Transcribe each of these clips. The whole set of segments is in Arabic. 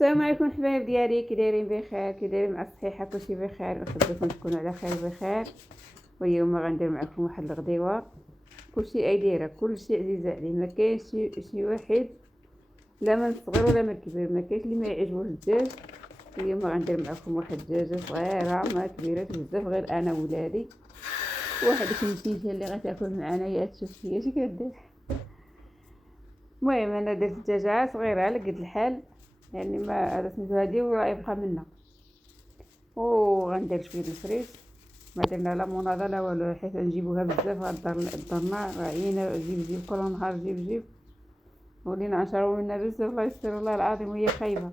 السلام عليكم الحبايب ديالي، كي دايرين بخير؟ كي دايرين مع الصحيحه؟ كلشي بخير، نحبكم تكونوا على خير بخير. واليوم غندير معكم واحد الغديوه كلشي ايديره، كلشي عزيز عليه، ما كاينش شي واحد لا من الصغير ولا من الكبير ما كاينش اللي ما يعجبوش الدجاج. اليوم غندير معكم واحد الدجاجه صغيره ما كبيره بزاف، غير انا وولادي، واحد الكمشيشه اللي غتاكل معنا. يا تشوف هي اش كدير. المهم انا درت دجاجه صغيره على قد الحال، يعني ما هذا سميتو هادي وراه يبقى منا. وغندير شويه الفريز، ما درنا لا مناضه لا والو، حيت نجيبوها بزاف غدرنا عينا جيب كل نهار جيب ولينا نشربو منها بزاف. الله يستر والله العظيم، وهي خايبه.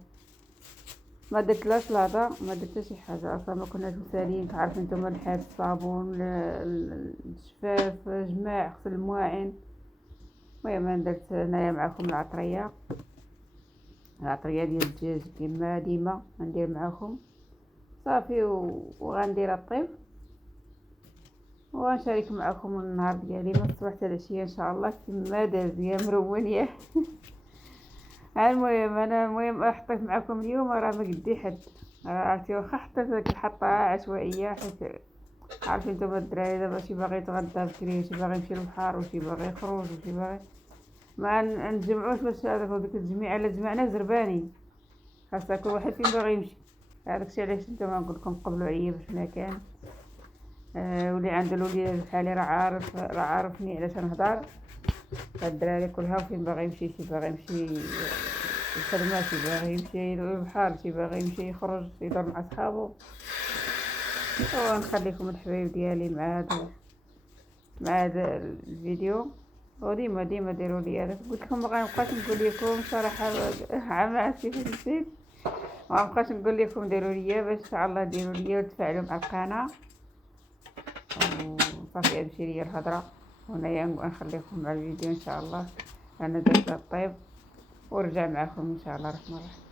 ما درت لا سلاطه ما درت حتى شي حاجه، اصلا ما كناش مسالين. تعرفوا نتوما الحاد، الصابون، الجفاف، جماع، غسل المواعن. المهم درت هنايا معكم العطريه ديال الدجاج كما ديما ندير معكم صافي. وغندير الطيب وغنشارك معكم النهار ديالي من الصباح حتى العشيه ان شاء الله كما داز يا مرون يا المهم حطيت معكم اليوم راه ما قدي حد، عرفتي؟ واخا حطيت ديك الحطه عشوائيه، حيت عارفين نتوما الدراري دابا شي باغي يتغدى بكري، شي باغي يمشي للبحر، وشي باغي يخرج، وشي باغي ما نجمعوش. باش هذاك ديك التجميعه الا جمعنا زرباني، خاصها كل واحد فين باغي يمشي. هذاك الشيء علاش نتوما نقول لكم قبلوا عليا باش ما كان. واللي عنده الوليدات بحالي راه عارفني علاش نهضر. الدراري كلها فين باغي يمشي، شي باغي يمشي الخدمه، شي باغي يمشي للبحر، شي باغي يمشي يخرج يدور مع صحابو. ونخليكم الحبايب ديالي مع هذا الفيديو. وديما ديروا لي هذا، قلت لكم ما غنبقاش نقول لكم صراحه عماتي في البيت، ما غنبقاش نقول لكم ديروا لي باش ان شاء الله ديروا لي وتفاعلوا مع القناه. وصافي هادشي ليا الهضره، وهنايا نخليكم مع الفيديو ان شاء الله. انا درت الطيب ورجع معكم ان شاء الله الرحمن الرحيم.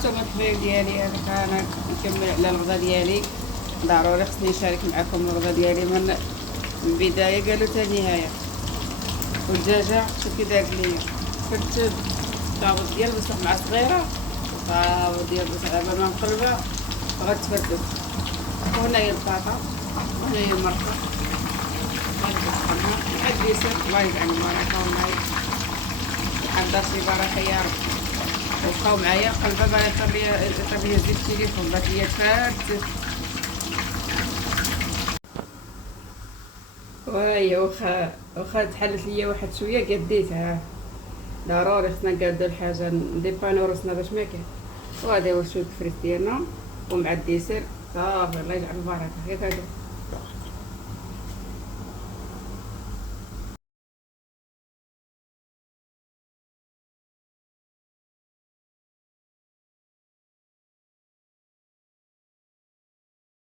هانتوما التحضير ديالي. انا نكمل على الغدا ديالي. ضروري خصني نشارك معكم الغدا ديالي من البدايه قالوا حتى النهايه. والدجاجه شوف كي دارت ليا، درت طابط ديال البصل مع صغيره وطابط ديال البصل على ما نقلبها غتفردت. وهنايا البطاطا وهنايا المرقه غنسخنها مع الديسير. الله يجعل البركه والله حضر شي بركه يا رب. وبقاو معايا قلبه باغي يطيب ليا زيت التليفون بات ليا تفارتت. وهي واخا تحلت ليا واحد شويه قديتها. ضروري خصنا نقادو الحاجه نديبانو راسنا باش ما كاين. وهذا هو الشوك فريت ديالنا ومع الديسير صافي الله يجعل البركه. ياك هذا